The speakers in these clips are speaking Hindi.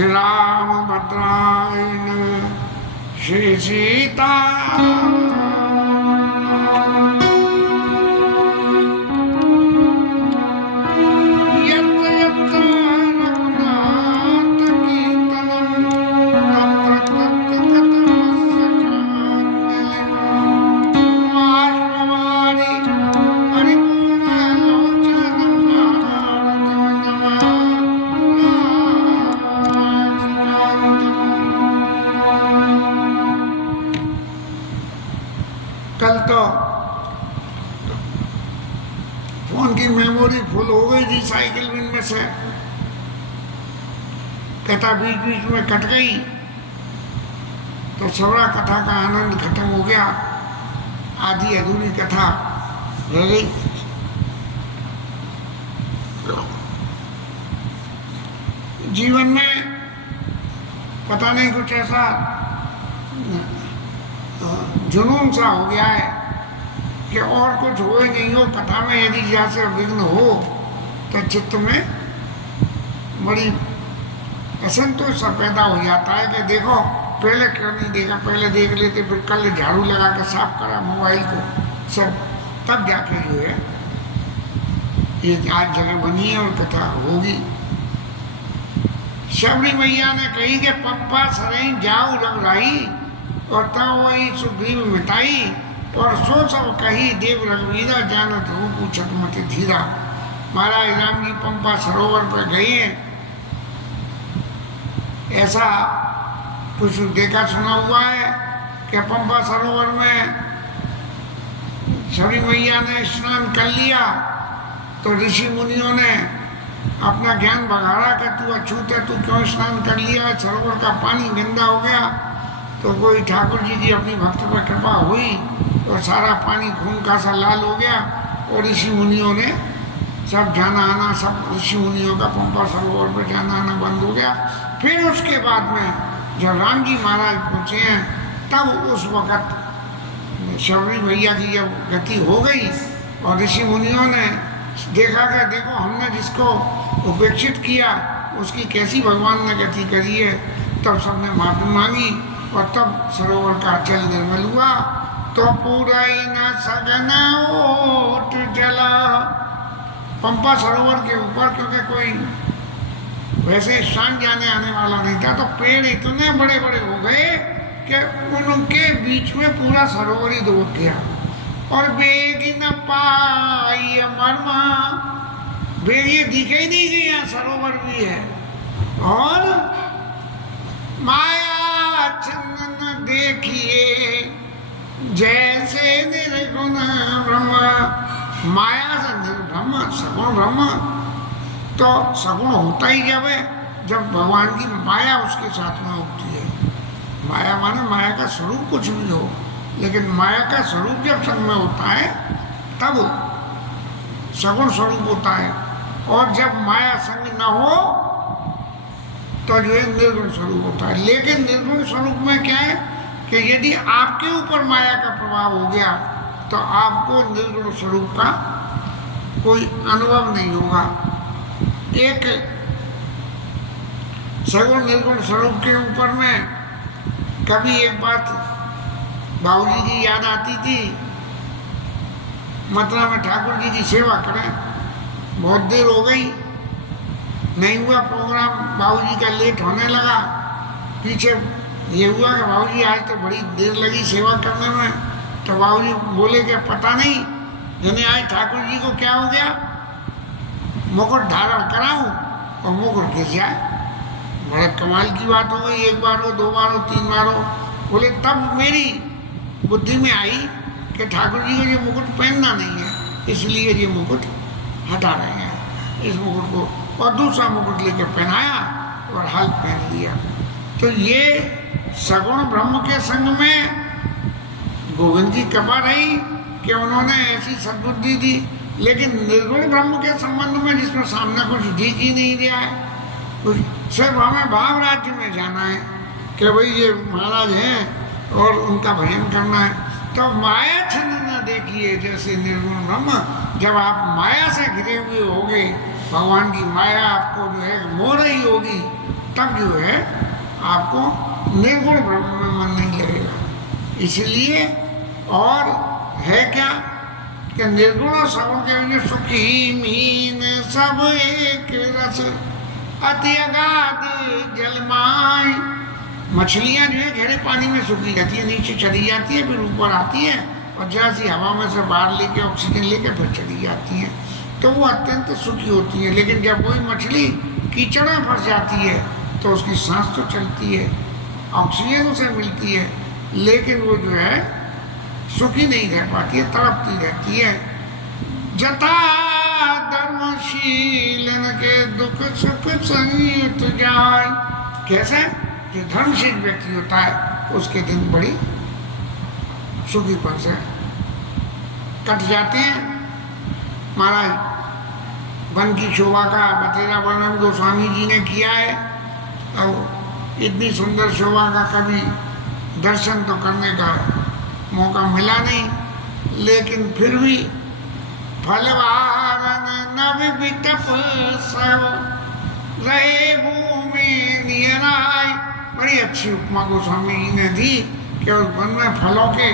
श्री राम भद्राय नमः। श्री सीता कल तो फोन की मेमोरी फुल हो गई थी साइकिल में से, कथा बीच बीच में कट गई तो सवरा कथा का आनंद खत्म हो गया, आधी अधूरी कथा रह गई। जीवन में पता नहीं कुछ ऐसा जुनून सा हो गया है कि और कुछ हो ही नहीं हो, कथा में यदि जैसे विघ्न हो तो चित्त में बड़ी असंतोष सा पैदा हो जाता है कि देखो पहले क्यों नहीं देखा, पहले देख लेते, फिर कल झाड़ू लगा के साफ करा मोबाइल को सब, तब जाके जो है ये आज जगह बनी है और कथा होगी। शबरी मैया ने कही कि पंपा सरई जाऊ रघुराई और तब वही सुग्रीव मिटाई और सो सब कही देव रघुवीरा जानत रूप पूछत मत धीरा। महाराज राम जी पंपा सरोवर पर गए हैं, ऐसा कुछ देखा सुना हुआ है कि पंपा सरोवर में शबरी मैया ने स्नान कर लिया तो ऋषि मुनियों ने अपना ज्ञान बघाड़ा कि तू अछूत है, तू क्यों स्नान कर लिया, सरोवर का पानी गंदा हो गया। तो कोई ठाकुर जी की अपनी भक्त पर कृपा हुई और सारा पानी खून का सा लाल हो गया और ऋषि मुनियों ने सब जाना आना, सब ऋषि मुनियों का पंपा सरोवर पर जाना आना बंद हो गया। फिर उसके बाद में जब राम जी महाराज पहुँचे हैं तब उस वक़्त शबरी मैया की जब गति हो गई और ऋषि मुनियों ने देखा कि देखो हमने जिसको उपेक्षित किया उसकी कैसी भगवान ने गति करी है, तब सबने माफी मांगी और तब सरोवर का जल निर्मल हुआ। तो पूरा ही न सगन ओट जला, पंपा सरोवर के ऊपर क्योंकि कोई वैसे स्नान जाने आने वाला नहीं था तो पेड़ इतने बड़े बड़े हो गए कि उनके बीच में पूरा सरोवर ही डूब गया। और बेग न पाई मरमा, बेग ये दिखे ही नहीं कि यहाँ सरोवर भी है। और माया छन्न देखिए जैसे निर्गुण ब्रह्म, माया से निर्ब्रह्म सगुण ब्रह्म, तो सगुण होता ही जब भगवान की माया उसके साथ में होती है। माया माने माया का स्वरूप कुछ भी हो, लेकिन माया का स्वरूप जब संग में होता है तब सगुण स्वरूप होता है, और जब माया संग न हो तो जो है निर्गुण स्वरूप होता है। लेकिन निर्गुण स्वरूप में क्या है कि यदि आपके ऊपर माया का प्रभाव हो गया तो आपको निर्गुण स्वरूप का कोई अनुभव नहीं होगा। एक सगुण निर्गुण स्वरूप के ऊपर में कभी एक बात बाबूजी की याद आती थी, मथुरा में ठाकुर जी की सेवा करें, बहुत देर हो गई, नहीं हुआ प्रोग्राम, बाबूजी का लेट होने लगा। पीछे ये हुआ कि बाबूजी आज तो बड़ी देर लगी सेवा करने में, तो बाबूजी बोले कि पता नहीं यानी आज ठाकुर जी को क्या हो गया, मुकुट धारण कराऊं और मुकुट गिर जाए। बड़ा कमाल की बात हो गई, एक बार हो, दो बार हो, तीन बार हो। बोले तब मेरी बुद्धि में आई कि ठाकुर जी को ये मुकुट पहनना नहीं है, इसलिए ये मुकुट हटा रहे हैं इस मुकुट को, और दूसरा मुकुट लेके पहनाया और हाल पहन लिया। तो ये सगुण ब्रह्म के संग में गोविंद जी कृपा रही कि उन्होंने ऐसी सद्बुद्धि दी। लेकिन निर्गुण ब्रह्म के संबंध में जिसमें सामने कुछ दिख ही नहीं रहा है, कुछ सिर्फ हमें भाव राज्य में जाना है कि भाई ये महाराज हैं और उनका भजन करना है। तो माया छन्न न देखिए जैसे निर्गुण ब्रह्म, जब आप माया से घिरे हुए होगे भगवान की माया आपको जो है मोह रही होगी, तब जो है आपको निर्गुण ब्रह्म में मन नहीं लगेगा। इसलिए और है क्या कि निर्गुण और सगुण के जो सुखी मीन सब एक रस अति अगाध जलमाई। मछलियां जो है गहरे पानी में सूखी जाती है, नीचे चली जाती है, फिर ऊपर आती है और जैसी हवा में से बाहर लेके ऑक्सीजन लेके फिर चली जाती है, तो वो अत्यंत सुखी होती है। लेकिन जब कोई मछली कीचड़ में फंस जाती है तो उसकी सांस तो चलती है, ऑक्सीजन उसे मिलती है, लेकिन वो जो है सुखी नहीं रह पाती है, तड़पती रहती है। जता धर्मशीलन के दुख सुख संयुत जाए। कैसे? जो धर्मशील व्यक्ति होता है उसके दिन बड़ी सुखीपन से कट जाते हैं। महाराज वन की शोभा का बतेरा वर्णन गोस्वामी जी ने किया है, और इतनी सुंदर शोभा का कभी दर्शन तो करने का मौका मिला नहीं, लेकिन फिर भी फलवारन नव विटप सब रहे भूमि नियराय। बड़ी अच्छी उपमा गोस्वामी जी ने दी कि उस वन में फलों के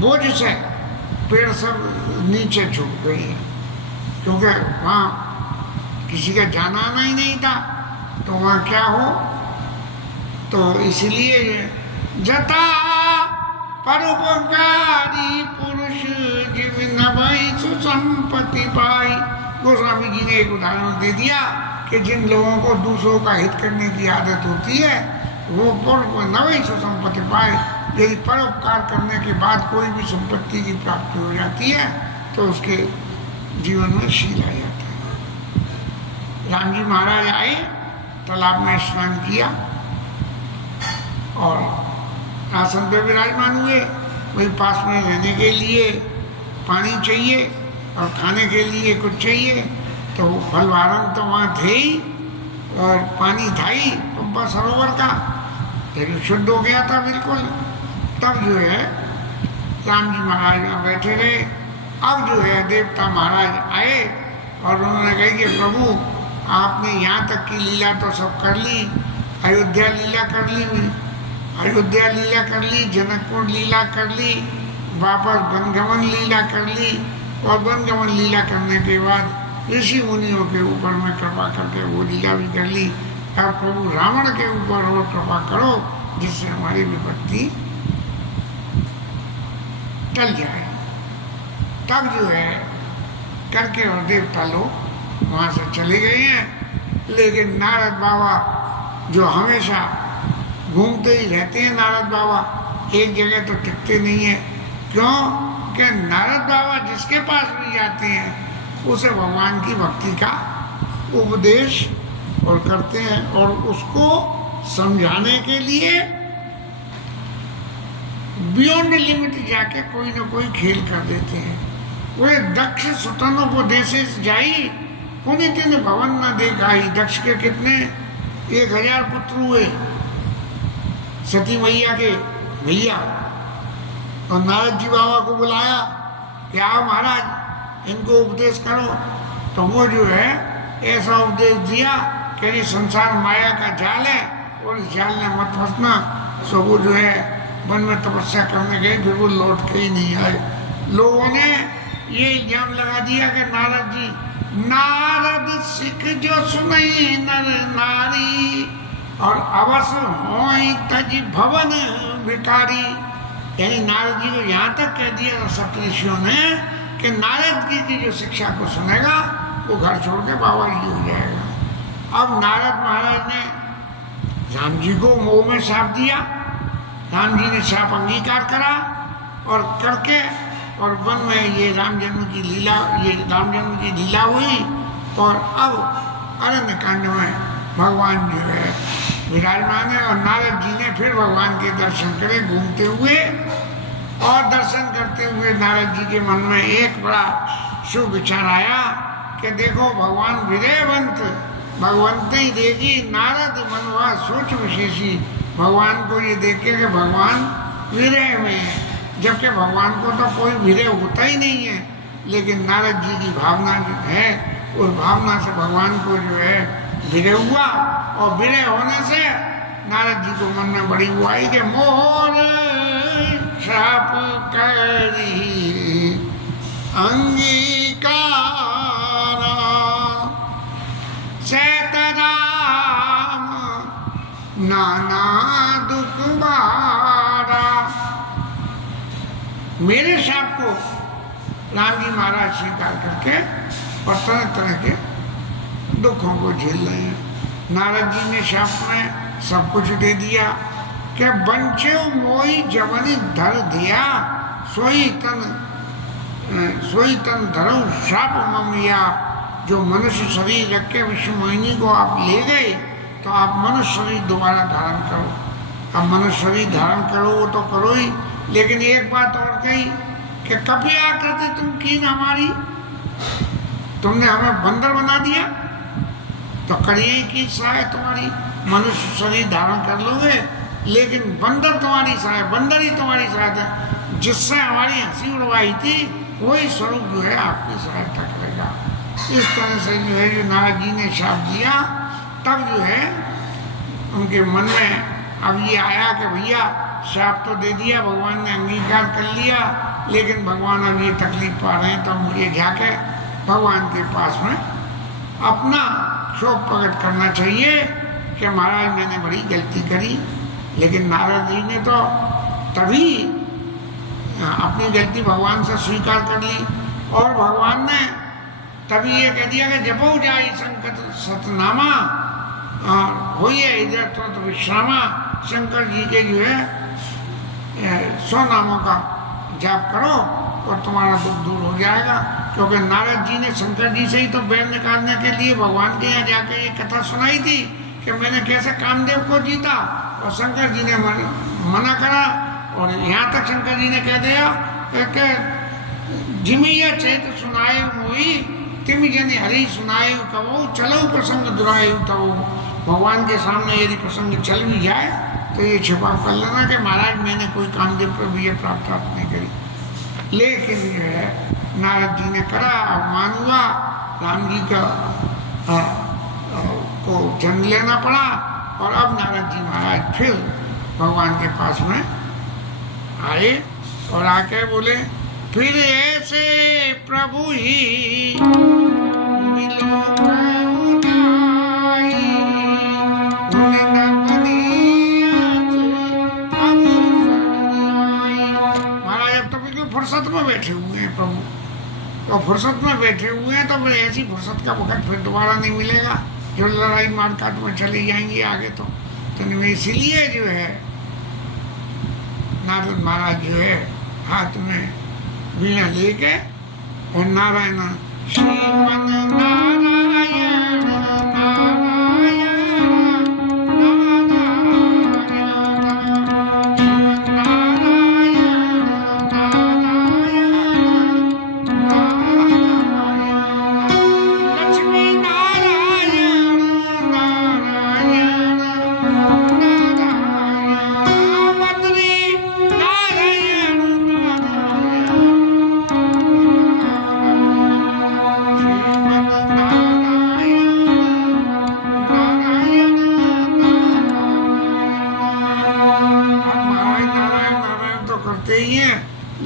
बोझ से पेड़ सब नीचे झुक गई है, क्योंकि वहाँ किसी का जाना आना ही नहीं था, तो वहाँ क्या हो, तो इसलिए जता परोपकारी पुरुष जिम नभई सुसंपत्ति पाई। गोस्वामी जी ने एक उदाहरण दे दिया कि जिन लोगों को दूसरों का हित करने की आदत होती है वो नवई सुसंपत्ति पाए। यदि परोपकार करने के बाद कोई भी संपत्ति की प्राप्ति हो जाती है तो उसके जीवन में शील आ जाता है। राम जी महाराज आए, तालाब में स्नान किया और आसन पर विराजमान हुए। वही पास में रहने के लिए पानी चाहिए और खाने के लिए कुछ चाहिए, तो फलवारन तो वहाँ थे ही और पानी था ही पंपा सरोवर का, लेकिन शुद्ध हो गया था बिल्कुल। तब जो है राम जी महाराज वहाँ बैठे रहे। अब जो है देवता महाराज आए और उन्होंने कहा कि प्रभु आपने यहाँ तक की लीला तो सब कर ली, अयोध्या लीला कर ली हुई, अयोध्या लीला कर ली, जनकपुर लीला कर ली, वापस वनगमन लीला कर ली, और वनगमन लीला करने के बाद ऋषि मुनियों के ऊपर में कृपा करके वो लीला भी कर ली। अब प्रभु रावण के ऊपर और कृपा करो जिससे हमारी विपत्ति टल जाए। तब जो है करके और देवता लोग वहाँ से चले गए हैं, लेकिन नारद बाबा जो हमेशा घूमते ही रहते हैं, नारद बाबा एक जगह तो टिकते नहीं है। क्यों? कि नारद बाबा जिसके पास भी जाते हैं उसे भगवान की भक्ति का उपदेश और करते हैं, और उसको समझाने के लिए बियॉन्ड लिमिट जाके कोई ना कोई खेल कर देते हैं। वे दक्ष सुतनोपदेश जाई पुनित ने भवन न देखाई। दक्ष के कितने 1000 पुत्र हुए, सती मैया के भैया, और नारद जी बाबा को बुलाया कि आओ महाराज इनको उपदेश करो। तो वो जो है ऐसा उपदेश दिया कि ये संसार माया का जाल है और इस जाल में मत फंसना। सो वो जो है वन में तपस्या करने गए, फिर वो लौट के ही नहीं आए। लोगों ने ये इल्जाम लगा दिया कि नारद जी, नारद सिख जो सुनई नर नारी और अवश्य होई तज भवन भिखारी। यानी नारद जी को यहाँ तक कह दिया सप्तऋषियों ने कि नारद जी की जो शिक्षा को सुनेगा वो घर छोड़ के बाबा जी हो जाएगा। अब नारद महाराज ने राम जी को मोह में शाप दिया, राम जी ने शाप अंगीकार करा और करके और वन में ये राम जन्म की लीला, ये राम जन्म की लीला हुई। और अब अरण्य कांड में भगवान जो है विराजमान है, और नारद जी ने फिर भगवान के दर्शन करे घूमते हुए, और दर्शन करते हुए नारद जी के मन में एक बड़ा शुभ विचार आया कि देखो भगवान विरयवंत, भगवंत ही देगी नारद मनवा सोच विशेषी। भगवान को ये देखे कि भगवान विरय में है, जबकि भगवान को तो कोई विरय होता ही नहीं है, लेकिन नारद जी की भावना है उस भावना से भगवान को जो है विरह हुआ, और विरह होने से नारद जी को मन में बड़ी वो आई कि मोर शाप करी अंगीकारा सैतराम नाना दुख बारा। मेरे शाप को राम जी महाराज स्वीकार करके और तरह तरह के दुखों को झेल रहे हैं। नारद जी ने शाप में सब कुछ दे दिया कि बंचे मोई जवनी धर दिया सोई तन धरो शाप ममिया। जो मनुष्य शरीर रख के विश्व मोहिनी को आप ले गए तो आप मनुष्य शरीर दोबारा धारण करो। अब मनुष्य शरीर धारण करो वो तो करो ही, लेकिन एक बात और कही कि कभी आकृति तुम कीन हमारी, तुमने हमें बंदर बना दिया तो करिए की सहाय तुम्हारी। मनुष्य शरीर धारण कर लोगे लेकिन बंदर तुम्हारी सहाय, बंदर ही तुम्हारी सहायता, जिससे हमारी हंसी उड़वाई थी वही स्वरूप जो है आपकी सहायता करेगा। इस तरह से जो है जो नारद जी ने शाप दिया, तब जो है उनके मन में अब ये आया कि भैया शाप तो दे दिया, भगवान ने अंगीकार कर लिया, लेकिन भगवान अब ये तकलीफ पा रहे हैं तो मुझे जाके भगवान के पास में अपना शोक प्रकट करना चाहिए कि महाराज मैंने बड़ी गलती करी। लेकिन नारद जी ने तो तभी अपनी गलती भगवान से स्वीकार कर ली, और भगवान ने तभी ये कह दिया कि जपो जाई संकट सतनामा होइए इधर तुरंत विश्रामा। शंकर जी के जो है 100 नामों का जाप करो और तुम्हारा दुख दूर हो जाएगा। क्योंकि नारद जी ने शंकर जी से ही तो बैर निकालने के लिए भगवान के यहाँ जाकर ये कथा सुनाई थी कि मैंने कैसे कामदेव को जीता, और शंकर जी ने मना करा। और यहाँ तक शंकर जी ने कह दिया कि जिमिया चैत सुनाए मोई तिम जन हरि सुनाए कहो चलो प्रसंग दुरायु तब। भगवान के सामने यदि प्रसंग चल भी जाए तो ये छिपा कर लेना कि महाराज मैंने कोई कामदेव पर विजय प्राप्त नहीं करी। लेकिन जो है नारद जी ने करा, अवमान हुआ, राम जी का को जन्म लेना पड़ा। और अब नारद जी महाराज फिर भगवान के पास में आए और आके बोले फिर ऐसे प्रभु ही मिलो फुर्सत में बैठे हुए हैं प्रभु, तो फुर्सत में बैठे हुए हैं तो फिर ऐसी फुर्सत का वक्त फिर दोबारा नहीं मिलेगा। जो लड़ाई मारकाट में चली जाएंगी आगे तो इसीलिए जो है नारद महाराज जो है हाथ में वीणा लेके और नारायण श्रीमन नारायण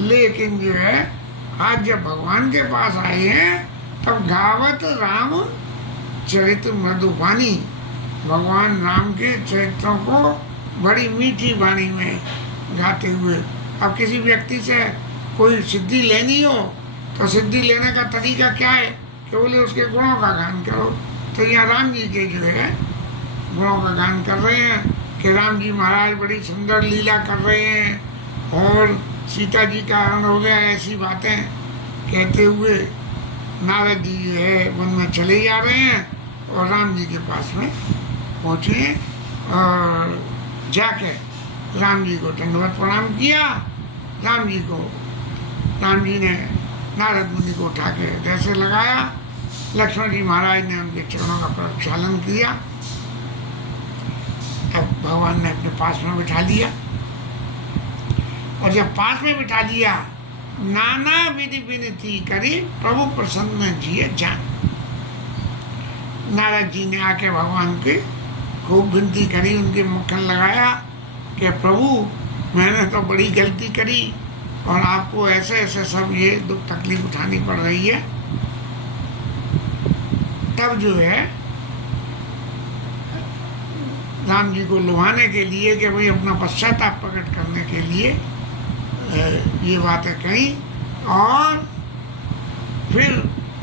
लेकिन जो है आज जब भगवान के पास आए हैं तब गावत राम चरित्र मधुबानी, भगवान राम के चरित्रों को बड़ी मीठी वाणी में गाते हुए। अब किसी व्यक्ति से कोई सिद्धि लेनी हो तो सिद्धि लेने का तरीका क्या है कि बोले उसके गुणों का गान करो। तो यहाँ राम जी के जो है गुणों का गान कर रहे हैं कि राम जी महाराज बड़ी सुंदर लीला कर रहे हैं और सीता जी का हरण हो गया, ऐसी बातें कहते हुए नारद जी जो है वन में चले जा रहे हैं और राम जी के पास में पहुँचे और जाके राम जी को दंडवत प्रणाम किया। राम जी ने नारद मुनि को उठा के हृदय से लगाया। लक्ष्मण जी महाराज ने उनके चरणों का प्रक्षालन किया। तब भगवान ने अपने पास में बिठा लिया और जब पास में बिठा लिया नाना विधि विनती करी प्रभु प्रसन्न जिए जान। नारद जी ने आके भगवान की खूब विनती करी, उनके मुखन लगाया कि प्रभु मैंने तो बड़ी गलती करी और आपको ऐसे ऐसे सब ये दुख तकलीफ उठानी पड़ रही है। तब जो है राम जी को लुभाने के लिए कि भाई अपना पश्चाताप प्रकट करने के लिए ये बातें कही। और फिर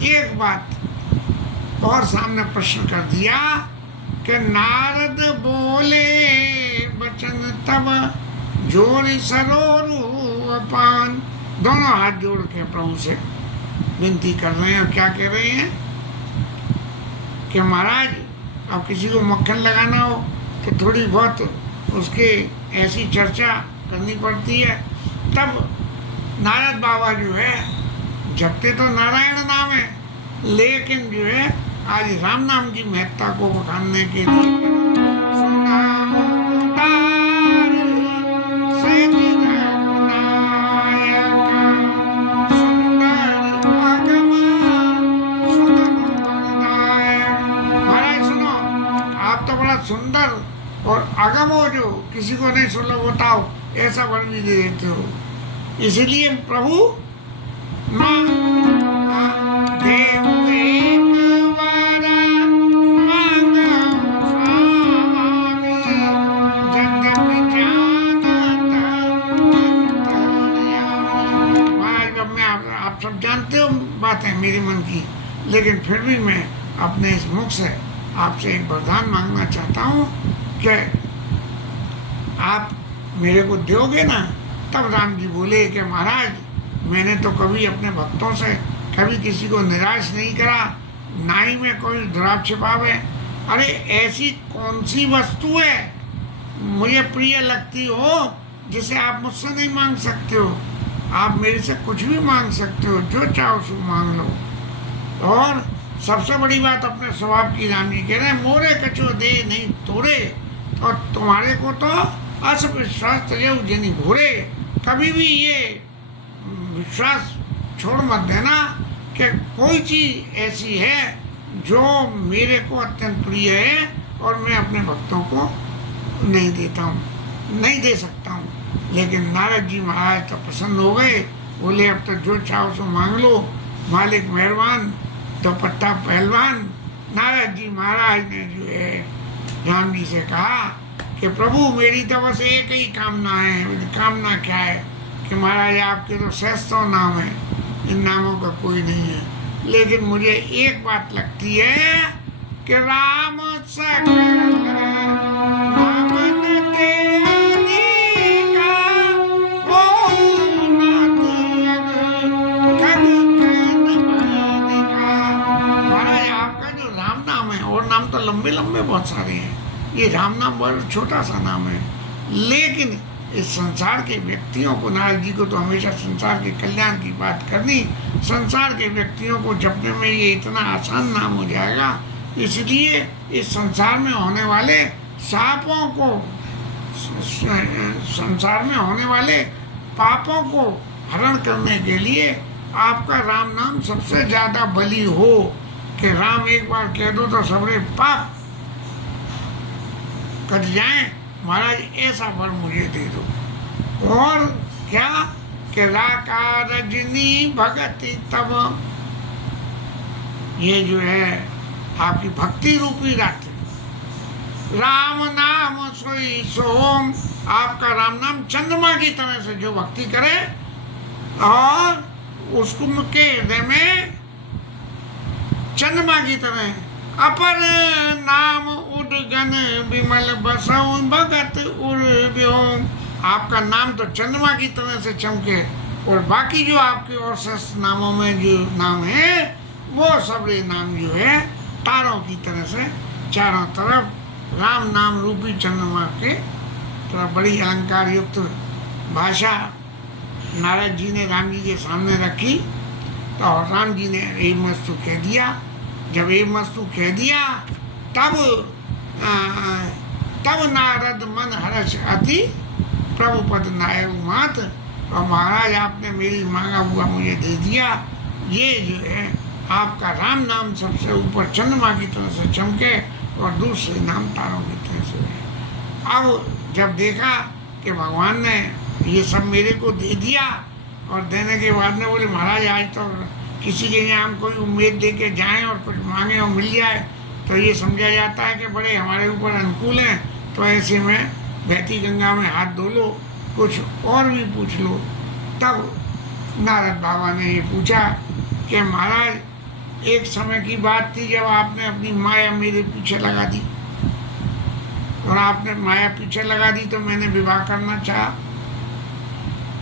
एक बात और सामने प्रश्न कर दिया कि नारद बोले वचन तब जोड़ी सरोरु अपान। दोनों हाथ जोड़ के प्रभु से विनती कर रहे हैं और क्या कह रहे हैं कि महाराज अब किसी को मक्खन लगाना हो तो थोड़ी बहुत उसके ऐसी चर्चा करनी पड़ती है। तब नारद बाबा जो है जपते तो नारायण नाम है, लेकिन जो है आज राम नाम की महत्ता को बखानने के लिए सुंदर और अगम हो जो किसी को नहीं सुलभ बताओ ऐसा वर भी दे देते हो। इसलिए प्रभु आप सब जानते हो बातें मेरे मन की, लेकिन फिर भी मैं अपने इस मुख से आपसे एक वरदान मांगना चाहता हूँ कि आप मेरे को दोगे ना। तब राम जी बोले कि महाराज मैंने तो कभी अपने भक्तों से कभी किसी को निराश नहीं करा, ना ही मैं कोई दुराप छिपावे। अरे ऐसी कौन सी वस्तु है मुझे प्रिय लगती हो जिसे आप मुझसे नहीं मांग सकते हो। आप मेरे से कुछ भी मांग सकते हो, जो चाहो सो मांग लो। और सबसे बड़ी बात अपने स्वभाव की राम जी कह रहे हैं, मोरे कछो दे नहीं तोड़े, और तुम्हारे को तो अस विश्वास तजो जनी घोरे। कभी भी ये विश्वास छोड़ मत देना कि कोई चीज़ ऐसी है जो मेरे को अत्यंत प्रिय है और मैं अपने भक्तों को नहीं देता हूँ, नहीं दे सकता हूँ। लेकिन नारद जी महाराज तो प्रसन्न हो गए, बोले अब तो जो चाहो सो मांग लो, मालिक मेहरबान तो पट्टा पहलवान। नारद जी महाराज ने जो है राम जी से कहा कि प्रभु मेरी तो बस एक ही कामना है। कामना क्या है कि महाराज आपके तो सहस्त्रों नाम है, इन नामों का कोई नहीं है, लेकिन मुझे एक बात लगती है कि राम सकल तो लंबे लंबे बहुत सारे हैं, ये राम नाम बहुत छोटा सा नाम है, लेकिन इस संसार के व्यक्तियों को, नारद जी को तो हमेशा संसार के कल्याण की बात करनी, संसार के व्यक्तियों को जपने में ये इतना आसान नाम हो जाएगा। इसलिए इस संसार में होने वाले सापों को, संसार में होने वाले पापों को हरण करने के लिए आपका राम नाम सबसे ज़्यादा बली हो कि राम एक बार कह दो तो सबरे पाप कट जाएं। महाराज ऐसा वर मुझे दे दो। और क्या कि राका रजनी भगति तब, ये जो है आपकी भक्ति रूपी रात्रि, राम नाम सोई सोम, आपका राम नाम चंद्रमा की तरह से जो भक्ति करे और उसको के हृदय में चंद्रमा की तरह अपर नाम उडगन विमल बसऊ भगत उर्व्योम, आपका नाम तो चंद्रमा की तरह से चमके और बाकी जो आपके और शेष नामों में जो नाम है वो सबरे नाम जो है तारों की तरह से चारों तरफ राम नाम रूपी चंद्रमा के तरफ बड़ी अलंकार युक्त भाषा नारद जी ने राम जी के सामने रखी। तो राम जी ने एवं मस्तु कह दिया। जब एवं मस्तु कह दिया तब नारद मन हर्ष अति प्रभु पद नायक मात, और महाराज आपने मेरी मांगा हुआ मुझे दे दिया। ये जो है आपका राम नाम सबसे ऊपर चंद्रमा की तरह से चमके और दूसरे नाम तारों की तरह से रहे। अब जब देखा कि भगवान ने ये सब मेरे को दे दिया, और देने के बाद में बोले महाराज आज तो किसी के यहाँ हम कोई उम्मीद दे के जाएँ और कुछ मांगे और मिल जाए तो ये समझा जाता है कि बड़े हमारे ऊपर अनुकूल हैं। तो ऐसे में बहती गंगा में हाथ धो लो, कुछ और भी पूछ लो। तब नारद बाबा ने ये पूछा कि महाराज एक समय की बात थी जब आपने अपनी माया मेरे पीछे लगा दी, और आपने माया पीछे लगा दी तो मैंने विवाह करना चाहा,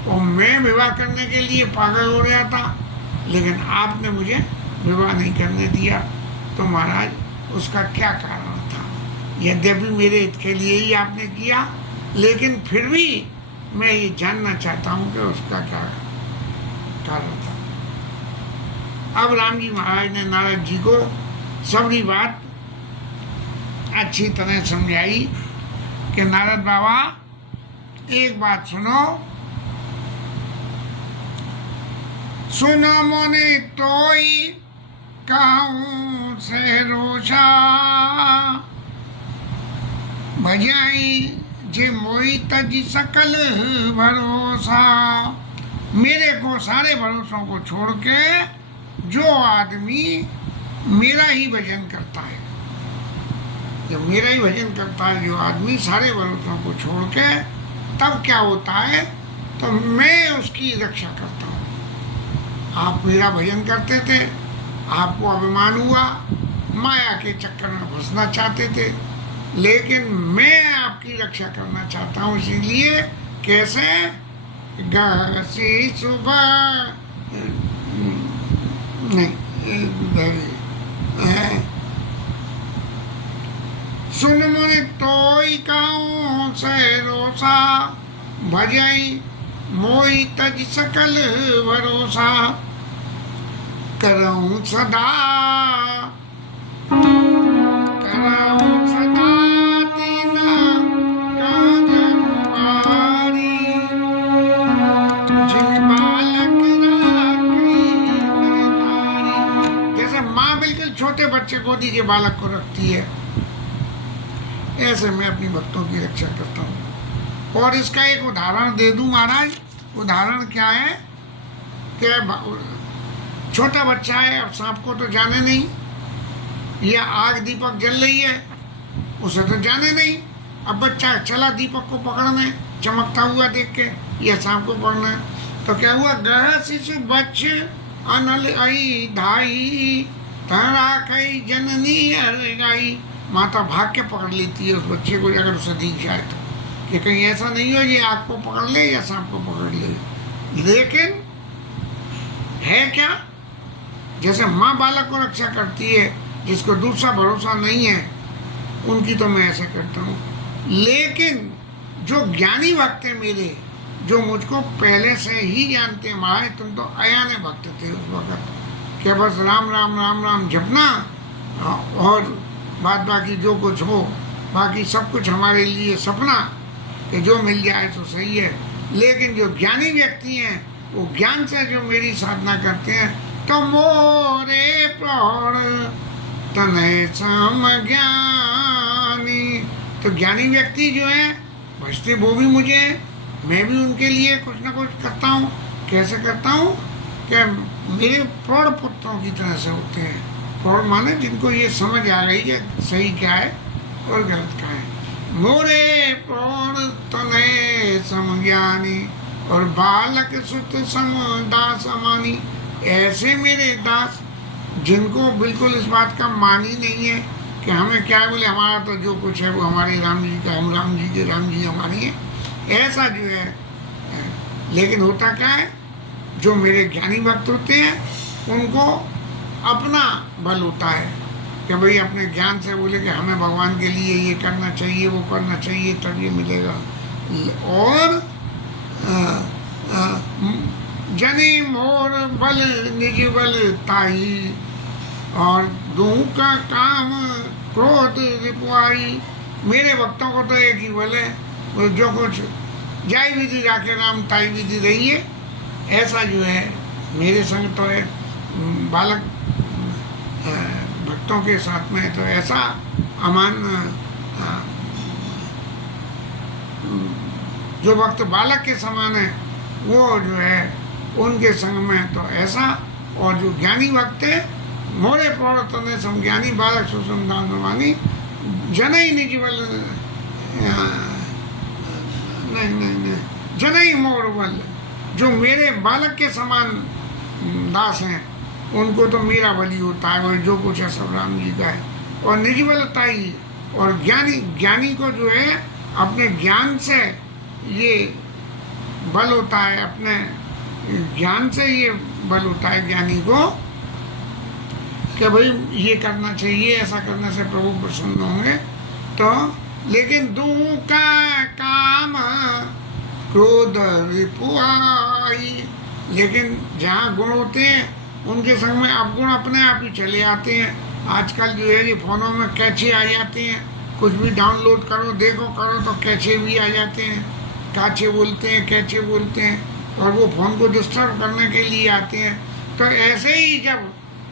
और मैं विवाह करने के लिए पागल हो रहा था, लेकिन आपने मुझे विवाह नहीं करने दिया। तो महाराज उसका क्या कारण था? यद्यपि मेरे हित के लिए ही आपने किया, लेकिन फिर भी मैं ये जानना चाहता हूँ कि उसका क्या कारण था। अब राम जी महाराज ने नारद जी को सबरी बात अच्छी तरह समझाई कि नारद बाबा एक बात सुनो, सुनो मोने तोई कहूँ से रोषा, भजाई जे मोई तज सकल भरोसा। मेरे को सारे भरोसों को छोड़ के जो आदमी मेरा ही भजन करता है, जब मेरा ही भजन करता है जो आदमी सारे भरोसों को छोड़ के, तब क्या होता है? तो मैं उसकी रक्षा करता हूँ। आप मेरा भजन करते थे, आपको अभिमान हुआ, माया के चक्कर में फंसना चाहते थे, लेकिन मैं आपकी रक्षा करना चाहता हूँ। इसीलिए कैसे? गसी सुबह नहीं, सुन मुनि तोई कहूँ से रोसा, भजई मोई तज सकल भरोसा। करऊँ सदा तीना काज कुमारी, जिन बालक राखी तारी। जैसे माँ बिल्कुल छोटे बच्चे गोदी के बालक को रखती है, ऐसे मैं अपनी भक्तों की रक्षा करता हूँ। और इसका एक उदाहरण दे दूं महाराज। उदाहरण क्या है कि छोटा बच्चा है, अब सांप को तो जाने नहीं, या आग दीपक जल रही है उसे तो जाने नहीं, अब बच्चा चला दीपक को पकड़ने, चमकता हुआ देख के, या सांप को पकड़ना। तो क्या हुआ? गह शिशु बच्च अनल आई धाई, तरा कई जननी गाई। माता भाग के पकड़ लेती है उस बच्चे को, अगर उसे दिख जाए तो, कि कहीं ऐसा नहीं हो ये आग को पकड़ ले या सांप को पकड़ ले। लेकिन है क्या? जैसे माँ बालक को रक्षा करती है, जिसको दूसरा भरोसा नहीं है, उनकी तो मैं ऐसे करता हूँ। लेकिन जो ज्ञानी भक्त है मेरे, जो मुझको पहले से ही जानते हैं, महाराज तुम तो अयाने भक्त थे उस वक्त, कि बस राम राम राम राम जपना और बाद बाकी जो कुछ हो, बाकी सब कुछ हमारे लिए सपना कि जो मिल जाए तो सही है। लेकिन जो ज्ञानी व्यक्ति हैं वो ज्ञान से जो मेरी साधना करते हैं, तो मोरे प्रौढ़ तनय सम ज्ञानी। तो ज्ञानी व्यक्ति जो है भजते वो भी मुझे, मैं भी उनके लिए कुछ ना कुछ करता हूँ। कैसे करता हूँ? कि मेरे प्रौढ़ पुत्रों की तरह से होते हैं। प्रौढ़ माने जिनको ये समझ आ गई है सही क्या है और गलत क्या है। मोरे प्रौढ़ तनय सम ज्ञानी, और बालक सुत सम दास अमानी। ऐसे मेरे दास जिनको बिल्कुल इस बात का मान ही नहीं है कि हमें क्या है, बोले हमारा तो जो कुछ है वो हमारे राम जी का, हम राम जी के, राम जी हमारी है, ऐसा जो है। लेकिन होता क्या है, जो मेरे ज्ञानी भक्त होते हैं उनको अपना बल होता है कि भाई अपने ज्ञान से बोले कि हमें भगवान के लिए ये करना चाहिए, वो करना चाहिए, तब ये मिलेगा। और जने मोर बल निज बल ताई, और दूँ का काम क्रोध रिपुआई। मेरे भक्तों को तो एक ही बल है, वो जो कुछ जाय विधि राखे राम ताई विधि रही है। ऐसा जो है मेरे संग तो है बालक भक्तों के साथ में तो ऐसा अमान जो भक्त बालक के समान है वो जो है उनके संग में तो ऐसा, और जो ज्ञानी भक्त है मोरे प्रवर्तन समज्ञानी बालक सुसंधानवानी जन ही निज बल नहीं जन ही मोर बल, जो मेरे बालक के समान दास हैं उनको तो मेरा बलि होता है, और जो कुछ है सब राम जी का है। और निज बलता ही, और ज्ञानी को जो है अपने ज्ञान से ये बल होता है, अपने ज्ञान से ये बल होता है ज्ञानी को कि भाई ये करना चाहिए, ऐसा करने से प्रभु प्रसन्न होंगे। तो लेकिन दू का काम क्रोध रिपुआई, लेकिन जहाँ गुण होते हैं उनके संग में अवगुण अपने आप ही चले आते हैं। आजकल जो है ये फ़ोनों में कैचे आ जाते हैं, कुछ भी डाउनलोड करो देखो करो तो कैचे भी आ जाते हैं, काचे बोलते हैं कैचे बोलते हैं, और वो फ़ोन को डिस्टर्ब करने के लिए आते हैं। तो ऐसे ही जब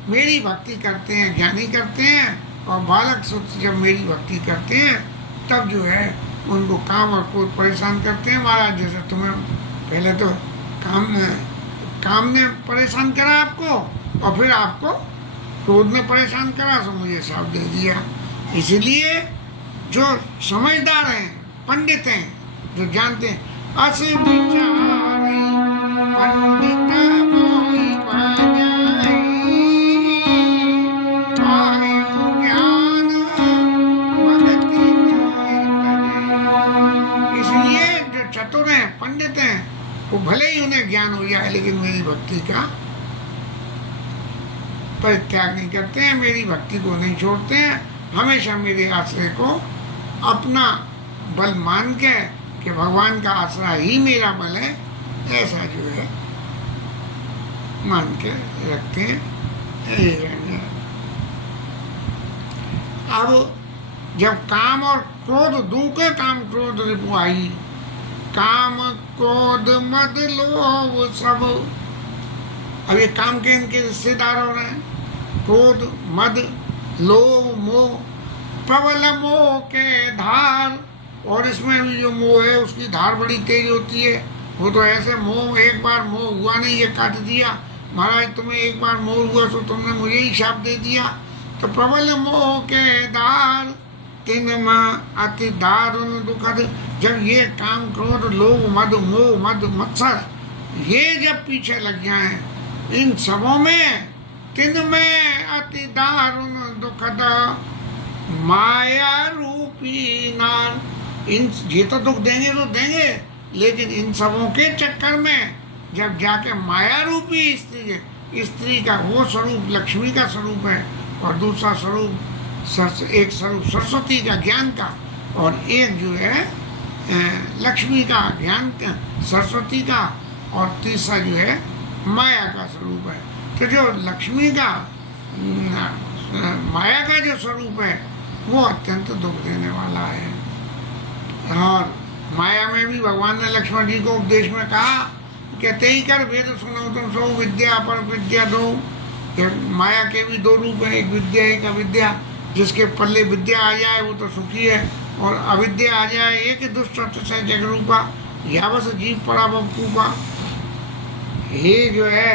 मेरी भक्ति करते हैं ज्ञानी करते हैं, और बालक सुत जब मेरी भक्ति करते हैं तब जो है उनको काम और क्रोध परेशान करते हैं। महाराज जैसे तुम्हें पहले तो काम ने परेशान करा आपको, और फिर आपको क्रोध ने परेशान करा, तो मुझे साफ दे दिया। इसलिए जो समझदार हैं पंडित हैं जो जानते हैं अस विचारी पंडित मोहि बजाई, पायो ज्ञान भगति मोहि तजै। इसलिए जो चतुर हैं पंडित हैं वो भले ही उन्हें ज्ञान हो जाए लेकिन मेरी भक्ति का परित्याग नहीं करते हैं, मेरी भक्ति को नहीं छोड़ते हैं, हमेशा मेरे आश्रय को अपना बल मान के कि भगवान का आसरा ही मेरा बल है, ऐसा जो है मान के रखते हैं। अब जब काम और क्रोध दू के काम क्रोध रिपुआई, काम क्रोध मद लोभ सब, अब ये काम के इनके रिश्तेदार हो रहे हैं, क्रोध मद लोभ मोह, प्रबल मोह के धार, और इसमें भी जो मोह है उसकी धार बड़ी तेज होती है। वो तो ऐसे मोह, एक बार मोह हुआ नहीं ये काट दिया, महाराज तुम्हें एक बार मोह हुआ तो तुमने मुझे ही शाप दे दिया। तो प्रबल मोह के धार तिन अति दारुण दुखद, जब ये काम क्रोध लोभ मद मोह मद मत्सर ये जब पीछे लग जाए इन सबों में, तिन में अति दारुण दुखद माया रूपी नार, इन ये तो दुख देंगे तो देंगे, लेकिन इन सबों के चक्कर में जब जाके माया रूपी स्त्री का वो स्वरूप लक्ष्मी का स्वरूप है, और दूसरा स्वरूप एक स्वरूप सरस्वती का ज्ञान का, और एक जो है लक्ष्मी का ज्ञान का सरस्वती का, और तीसरा जो है माया का स्वरूप है। तो जो लक्ष्मी का माया का जो स्वरूप है वो अत्यंत दुख देने वाला है। और माया में भी भगवान ने लक्ष्मण जी को उपदेश में कहा कहते ही कर वेद सुनो तुम सो विद्या पर विद्या दो। माया के भी दो रूप हैं, एक विद्या एक अविद्या। जिसके पल्ले विद्या आ जाए वो तो सुखी है, और अविद्या आ जाए एक दुष्ट से जगरूपा, या बस जीव पड़ा बूपा। ये जो है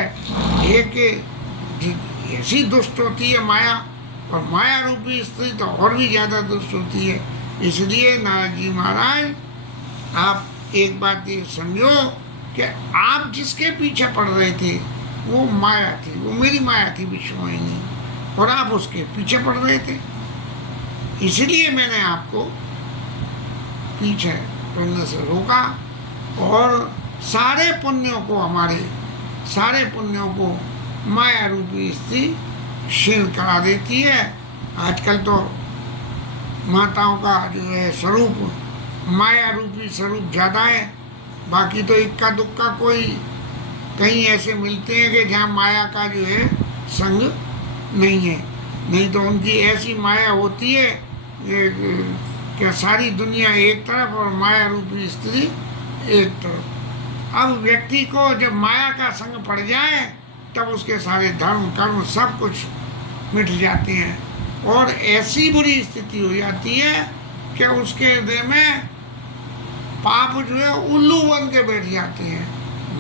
एक ऐसी दुष्ट होती है माया, और माया रूपी स्त्री तो और भी ज़्यादा दुष्ट होती है। इसलिए नारद जी महाराज आप एक बात ये समझो कि आप जिसके पीछे पड़ रहे थे वो माया थी, वो मेरी माया थी विश्वमोहिनी, और आप उसके पीछे पड़ रहे थे। इसलिए मैंने आपको पीछे पड़ने से रोका, और सारे पुण्यों को हमारे सारे पुण्यों को माया रूपी स्त्री क्षीण करा देती है। आजकल तो माताओं का जो है स्वरूप माया रूपी स्वरूप ज़्यादा है, बाकी तो इक्का दुक्का कोई कहीं ऐसे मिलते हैं कि जहाँ माया का जो है संग नहीं है। नहीं तो उनकी ऐसी माया होती है कि सारी दुनिया एक तरफ और माया रूपी स्त्री एक तरफ। अब व्यक्ति को जब माया का संग पड़ जाए तब उसके सारे धर्म कर्म सब कुछ मिट जाती हैं, और ऐसी बुरी स्थिति हो जाती है कि उसके हृदय में पाप जो है उल्लू बन के बैठ जाती है।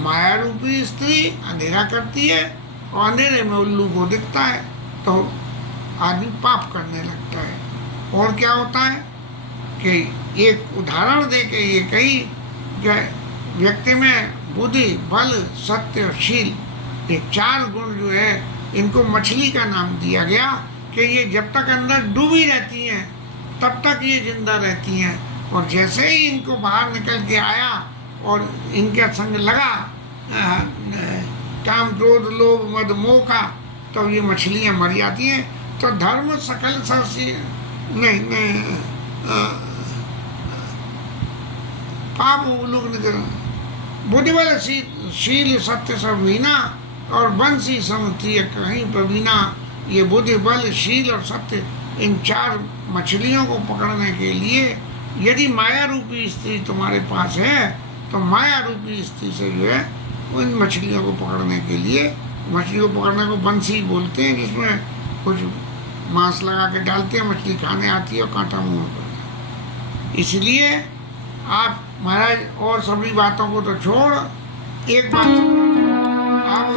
माया रूपी स्त्री अंधेरा करती है और अंधेरे में उल्लू को दिखता है, तो आदमी पाप करने लगता है। और क्या होता है कि एक उदाहरण दे के ये कही कि व्यक्ति में बुद्धि, बल, सत्य और शील, ये 4 गुण जो है इनको मछली का नाम दिया गया कि ये जब तक अंदर डूबी रहती हैं तब तक ये जिंदा रहती हैं, और जैसे ही इनको बाहर निकल के आया और इनके संग लगा काम, क्रोध, लोभ, मद, मोह का, तो ये मछलियां मर जाती हैं। तो धर्म सकल सरसी नहीं पाप लोग निकल, बुद्धि बल शील सत्य सब वीना, और बंसी समती कहीं प्रवीणा। ये बुद्धि, बल, शील और सत्य, इन 4 मछलियों को पकड़ने के लिए यदि माया रूपी स्त्री तुम्हारे पास है, तो माया रूपी स्त्री से जो है उन मछलियों को पकड़ने के लिए, मछलियों को पकड़ने को बंसी बोलते हैं, जिसमें कुछ मांस लगा के डालते हैं, मछली खाने आती है और कांटा मुंह पर। इसलिए आप महाराज और सभी बातों को तो छोड़, एक बात आप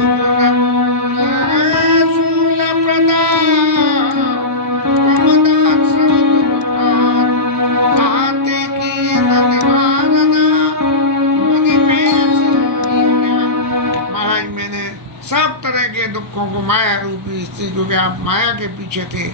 महाराज मैंने सब तरह के दुखों को माया रूपी स्त्री, क्योंकि आप माया के पीछे थे,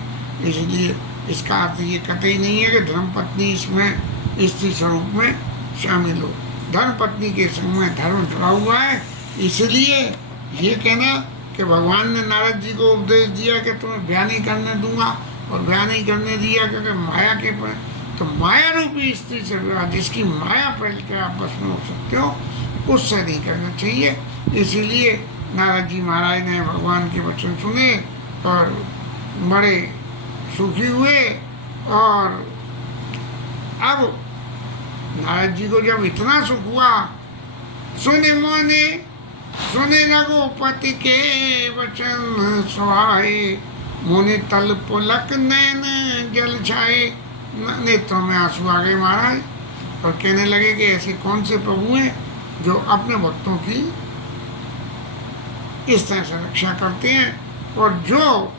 इसलिए इसका अर्थ ये कतई नहीं है कि धर्मपत्नी इसमें स्त्री स्वरूप में शामिल हो। धर्मपत्नी के संग में धर्म जुड़ा हुआ है। इसलिए ये कहना कि भगवान ने नारद जी को उपदेश दिया कि तुम्हें ब्याह नहीं करने दूंगा, और ब्याह नहीं करने दिया क्योंकि माया के पर, तो माया रूपी स्त्री से विवाह, जिसकी माया फैल के आप बस में हो सकते हो, उससे नहीं करना चाहिए। इसीलिए नारद जी महाराज ने भगवान के वचन सुने और बड़े सुखी हुए। और अब नारद जी को जब इतना सुख हुआ, सुने रघुपति के वचन सुहाए, मुनि तल पुलक नैन जल छाए। नेत्रों में आंसू आ गए महाराज, और कहने लगे कि ऐसे कौन से प्रभु हैं जो अपने भक्तों की इस तरह से रक्षा करते हैं, और जो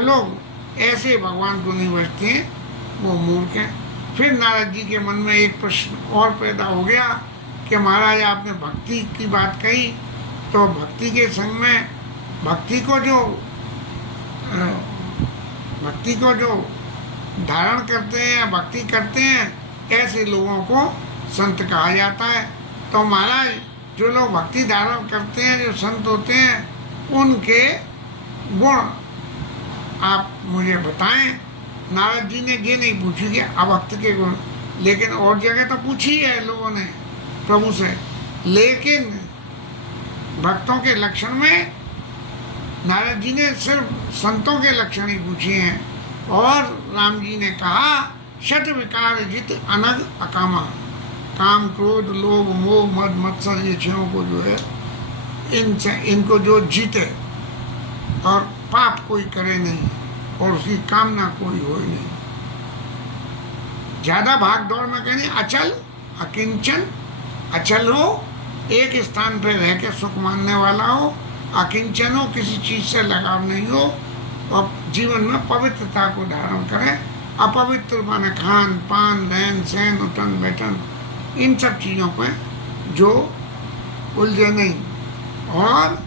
लोग ऐसे भगवान को नहीं बचते हैं वो मूर्ख हैं। फिर नारद जी के मन में एक प्रश्न और पैदा हो गया कि महाराज आपने भक्ति की बात कही, तो भक्ति के संग में भक्ति को जो धारण करते हैं या भक्ति करते हैं, ऐसे लोगों को संत कहा जाता है। तो महाराज जो लोग भक्ति धारण करते हैं, जो संत होते हैं, उनके गुण आप मुझे बताएं। नारद जी ने ये नहीं पूछी कि अभक्त के गुण, लेकिन और जगह तो पूछी है लोगों ने प्रभु से, लेकिन भक्तों के लक्षण में नारद जी ने सिर्फ संतों के लक्षण ही पूछे हैं। और राम जी ने कहा शत विकार जित अनग अकामा, काम, क्रोध, लोभ, मोह, मद, मत्सर, ये छहों को जो है इनको जो जीते और पाप कोई करे नहीं और उसकी कामना कोई हो नहीं। ज्यादा भाग दौड़ में कहने अचल, अकिंचन, अचल हो, एक स्थान पर रह के सुख मानने वाला हो, अकिंचन हो, किसी चीज से लगाव नहीं हो, और जीवन में पवित्रता को धारण करे। अपवित्र माने खान पान, रहन सहन, उठन बैठन, इन सब चीजों पे जो उलझे नहीं। और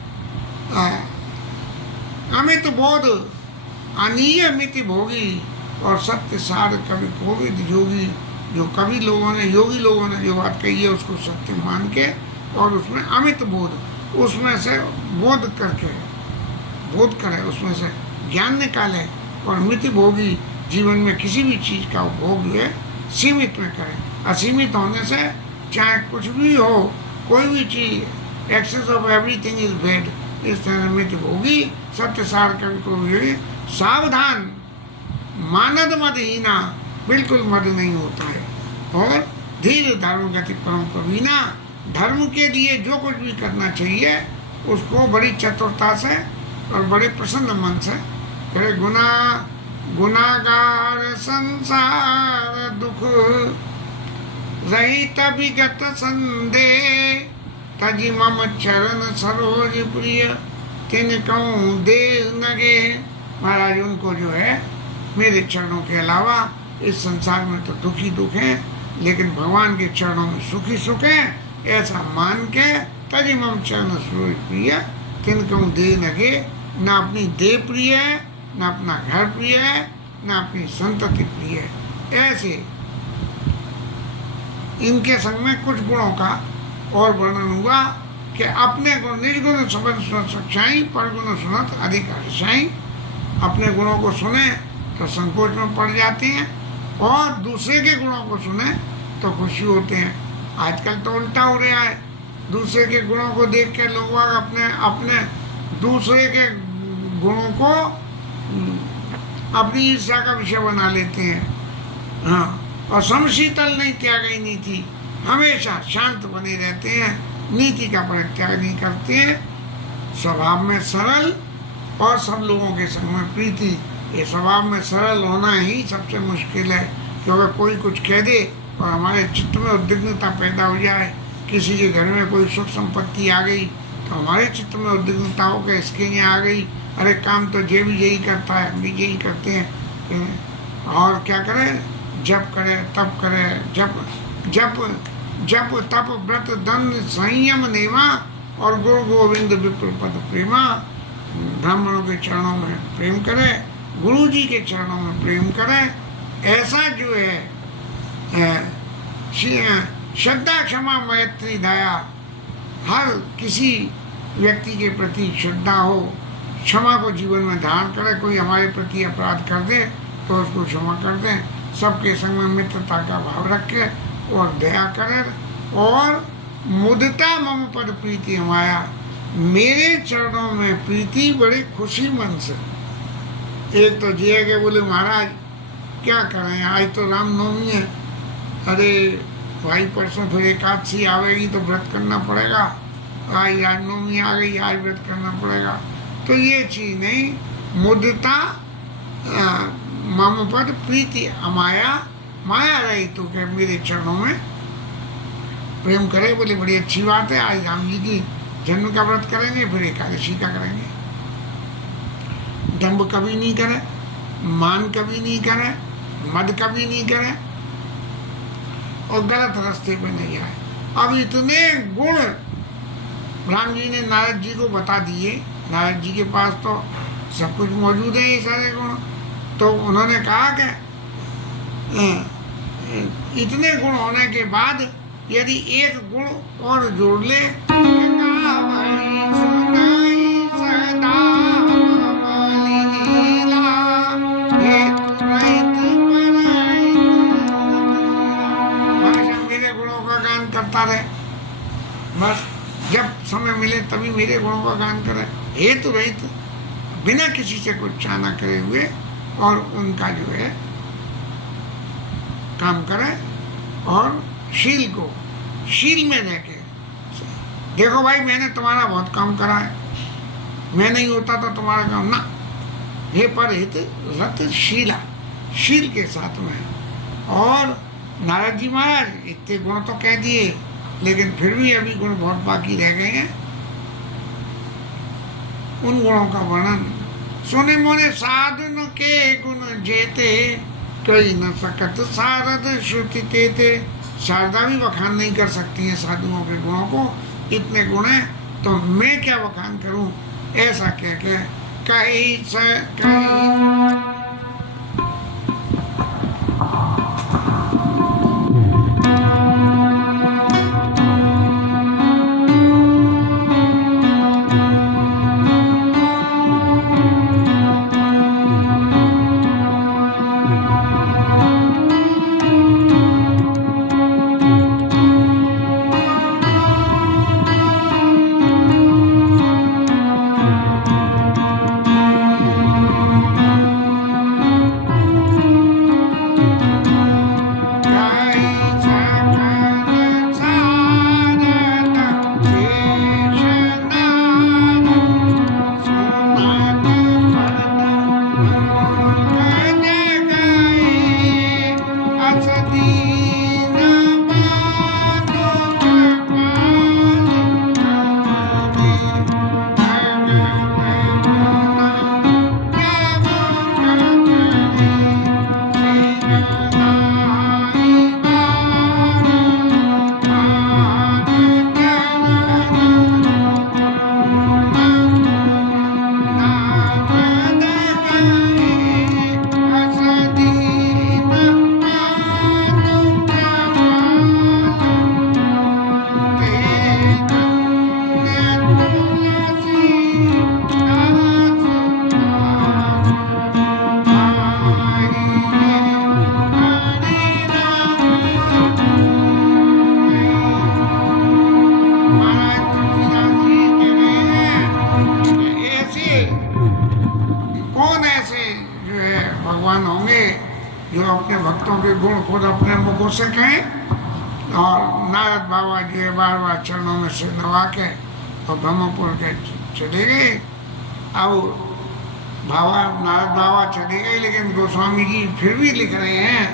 अमित बोध, अनियमित भोगी, और सत्य सार कभी कोविद योगी। जो कभी योगी लोगों ने जो बात कही है उसको सत्य मान के, और उसमें अमित बोध, उसमें से बोध करे, उसमें से ज्ञान निकाले, और मित भोगी, जीवन में किसी भी चीज का उपभोग जो है सीमित में करे। असीमित होने से चाहे कुछ भी हो, कोई भी चीज, excess of everything is bad, इस तरह से मित भोगी, सत्य सार कभी कोविद, सावधान, मानद मदहीना, बिल्कुल मद नहीं होता है, और धीर धर्म गति परम प्रवीणा, धर्म के लिए जो कुछ भी करना चाहिए उसको बड़ी चतुरता से और बड़े प्रसन्न मन से करे गुनागार संसार दुख रहित विगत संदेह तजी मम चरण सरोज प्रिय तिन कहूँ देह नगे। महाराज उनको जो है मेरे चरणों के अलावा इस संसार में तो दुख ही दुख है, लेकिन भगवान के चरणों में सुख ही सुख है, ऐसा मान के तजी मम चरण सरोज प्रिय तिन कहूँ देह नगे। न अपनी देह प्रिय है, न अपना घर प्रिय है, न अपनी संतति प्रिय है। ऐसे इनके संग में कुछ गुणों का और वर्णन हुआ कि अपने गुण निर्गुण सबन सुनत सच्चाई, पर गुण सुनत अधिक हर्षाई। अपने गुणों को सुने तो संकोच में पड़ जाते हैं, और दूसरे के गुणों को सुने तो खुशी होते हैं। आजकल तो उल्टा हो रहा है, दूसरे के गुणों को देख के लोग अपने अपने दूसरे के गुणों को अपनी ईर्ष्या का विषय बना लेते हैं। हाँ, और समशीतल नहीं त्यागी नीति, हमेशा शांत बने रहते हैं, नीति का परित्याग नहीं करते हैं, स्वभाव में सरल और सब लोगों के संग में प्रीति। ये स्वभाव में सरल होना ही सबसे मुश्किल है, क्योंकि कोई कुछ कह दे और हमारे चित्त में उद्विग्नता पैदा हो जाए। किसी के घर में कोई सुख संपत्ति आ गई तो हमारे चित्त में उद्विग्नता हो गई, इसके यहाँ आ गई, अरे काम तो ये भी यही करता है, हम भी यही करते हैं। और क्या करें, जप करे तप करे, जप जप जप तप व्रत दंड संयम नेमा, और गुरु गोविंद विप्र पद प्रेमा। ब्राह्मणों के चरणों में प्रेम करे, गुरु जी के चरणों में प्रेम करे। ऐसा जो है श्रद्धा क्षमा मैत्री दया, हर किसी व्यक्ति के प्रति श्रद्धा हो, क्षमा को जीवन में धारण करे। कोई हमारे प्रति अपराध कर दे तो उसको क्षमा कर दें, सबके संग में मित्रता का भाव रखे और दया करे। और मुदिता मम पद प्रीति माया, मेरे चरणों में प्रीति बड़े खुशी मन से। एक तो जी के बोले महाराज क्या करें, आज तो रामनवमी है, अरे भाई परसों फिर एकादशी आवेगी तो व्रत करना पड़ेगा, आज रामनवमी आ गई, आज व्रत करना पड़ेगा। तो ये चीज नहीं, मुदिता मम पद प्रीति अमाया, माया रही तो क्या मेरे चरणों में प्रेम करे। बोले बड़ी अच्छी बात है, आज राम जी की जन्म का व्रत करेंगे, फिर एकादशी का करेंगे। दंभ कभी नहीं करे, मान कभी नहीं करे, मद कभी नहीं करे, और गलत रास्ते पे नहीं आए। अब इतने गुण राम जी ने नारद जी को बता दिए, नारद जी के पास तो सब कुछ मौजूद है ये सारे गुण। तो उन्होंने कहा कि इतने गुण होने के बाद यदि एक गुण और जोड़ ले, मेरे गुणों का गान करता रहे, बस जब समय मिले तभी मेरे गुणों का गान करे, हेतु रहित, बिना किसी से कुछ चाहना करे हुए, और उनका जो है काम करे। और शील को, शील में रह के देखो भाई मैंने तुम्हारा बहुत काम करा है, मैं नहीं होता तो तुम्हारा काम ना, ये पर हित रत शीला, शील के साथ में। और नारद जी महाराज इतने गुण तो कह दिए, लेकिन फिर भी अभी गुण बहुत बाकी रह गए हैं। उन गुणों का वर्णन सुने मोने साधन के गुण जेते, कही न सकत सारद श्रुति तेते। शारदा भी बखान नहीं कर सकती है साधुओं के गुणों को, इतने गुण हैं तो मैं क्या बखान करूं, ऐसा कह के कही कही भगवान होंगे जो अपने भक्तों के गुण खुद अपने मुखों से कहें। और नारद बाबा जी बार बार चरणों में सिर नवा के और ब्रह्मपुर के चले गए। अब नारद बाबा चले गए, लेकिन गोस्वामी जी फिर भी लिख रहे हैं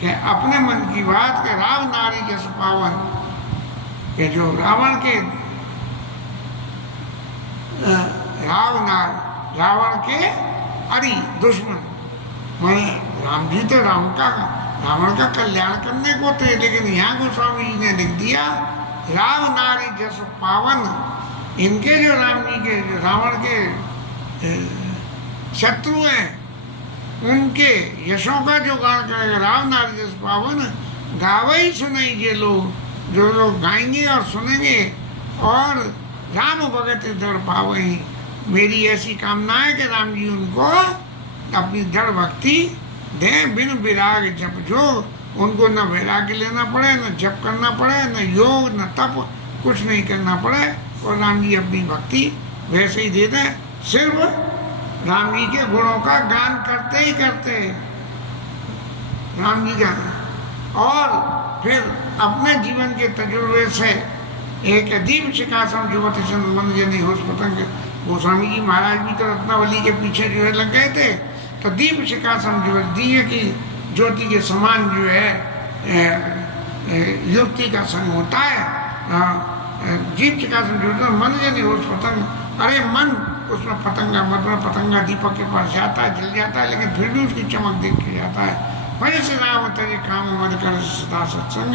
कि अपने मन की बात के राव नारी जस पावन, कि जो रावण के रावण के अरि दुश्मन, मैं राम जी तो रावण का कल्याण करने को थे, लेकिन यहाँ गोस्वामी जी ने लिख दिया राव नारी जस पावन, इनके जो राम जी के रावण के शत्रु हैं उनके यशों का जो गान करेगा राव नारी जस पावन, गावे ही सुनाई जे लोग, जो लोग गाएंगे और सुनेंगे और राम भगत दृढ़ पावे। मेरी ऐसी कामना है कि राम जी उनको अपनी दृढ़ भक्ति दें, बिन विराग जप जो, उनको न वैराग्य लेना पड़े, न जप करना पड़े, न योग न तप, कुछ नहीं करना पड़े, और राम जी अपनी भक्ति वैसे ही दे दें, सिर्फ राम जी के गुणों का गान करते ही करते राम जी का। और फिर अपने जीवन के तजुर्बे से एक दीप शिकासम युवती मन जनी होश पतंग, गोस्वामी जी महाराज भी तो रत्नावली के पीछे जो है लग गए थे, तो दीप शिकासम दिए की ज्योति के समान जो है युक्ति का संग होता है। दीप शिकासम युवती मन जनी होश पतंग, अरे मन उसमें पतंगा, मत में पतंगा दीपक के पास जाता है, जल जाता है, लेकिन फिर भी उसकी चमक देख के जाता है। वही से राम तेरे काम मत कर सदा सत्संग,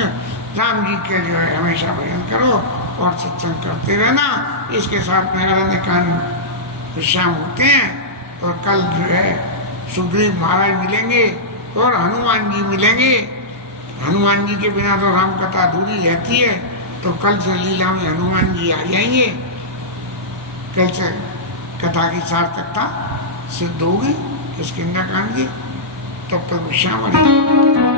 राम जी के जो है हमेशा भजन करो और सत्संग करते रहना। इसके साथ में अन्य कान विश्राम होते हैं, और कल जो है सुग्रीव महाराज मिलेंगे और हनुमान जी मिलेंगे। हनुमान जी के बिना तो राम कथा अधूरी रहती है, तो कल से लीला में हनुमान जी आ जाएंगे, कल से कथा की सार्थकता सिद्ध होगी किष्किंधा कांड की। तब तक विश्राम।